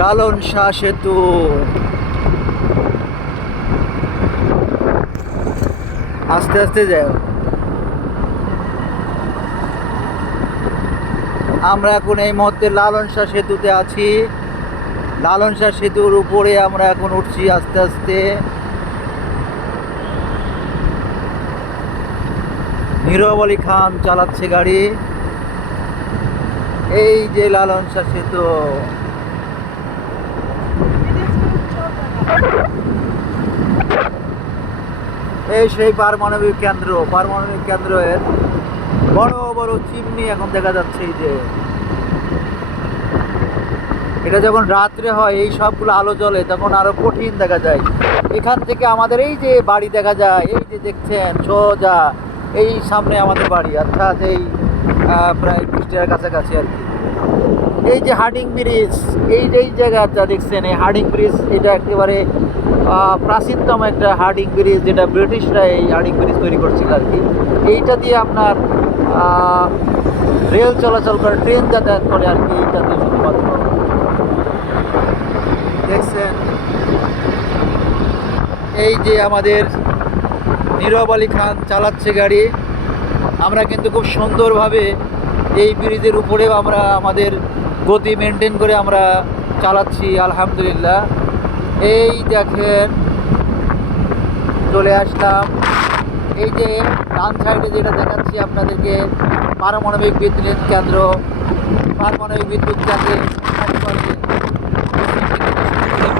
লালন শাহ সেতু। আস্তে আস্তে যাও। আমরা এখন এই মুহূর্তে লালন শাহ সেতুতে আছি। লালন শাহ সেতুর উপরে আমরা এখন উঠছি আস্তে আস্তে। নীরব আলী খান চালাচ্ছে গাড়ি। এই যে লালন শাহ সেতু। এই সেই পারমাণবিক কেন্দ্রের বড় বড় চিমনি এখন দেখা যাচ্ছে। এই যে এটা যখন রাত্রে হয়, এই সবগুলো আলো জ্বলে, তখন আরো কঠিন দেখা যায়। এখান থেকে আমাদের এই যে বাড়ি দেখা যায়, এই যে দেখছেন সোজা এই সামনে আমাদের বাড়ি, অর্থাৎ এই প্রায় কুষ্টিয়ার কাছাকাছি আর কি। এই যে হার্ডিং ব্রিজ, এই জায়গাটা দেখছেন, এই হার্ডিং ব্রিজ, এটা একেবারে প্রাচীনতম একটা হার্ডিং ব্রিজ, যেটা ব্রিটিশরা এই হার্ডিং ব্রিজ তৈরি করছিল আর কি। এইটা দিয়ে আপনার রেল চলাচল করে, ট্রেন যাতায়াত করে আর কি। এইটা দিয়ে শুধুমাত্র দেখছেন। এই যে আমাদের নীরব আলী খান চালাচ্ছে গাড়ি। আমরা কিন্তু খুব সুন্দরভাবে এই ব্রিজের উপরেও আমরা আমাদের গতি মেনটেন করে আমরা চালাচ্ছি, আলহামদুলিল্লাহ। এই দেখেন চলে আসলাম। এই যে ডান সাইডে যেটা দেখাচ্ছি আপনাদেরকে, পারমাণবিক বিদ্যুৎ কেন্দ্র। পারমাণবিক বিদ্যুৎ কেন্দ্রে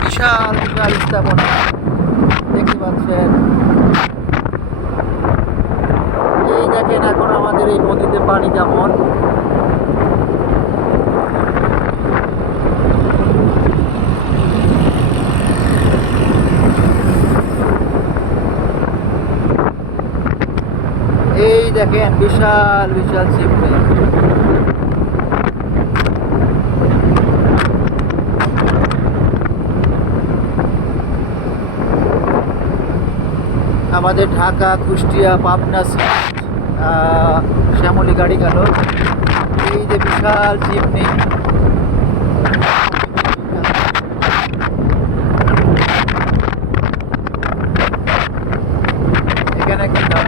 বিশাল বিশাল স্থাপনা দেখতে পাচ্ছেন। এই দেখেন এখন আমাদের এই নদীতে পানি কেমন। এই দেখেন বিশাল বিশাল চিমনি। আমাদের ঢাকা, কুষ্টিয়া, পাবনা, শ্যামলী গাড়ি গেল। এই যে বিশাল চিমনি। এখানে একটা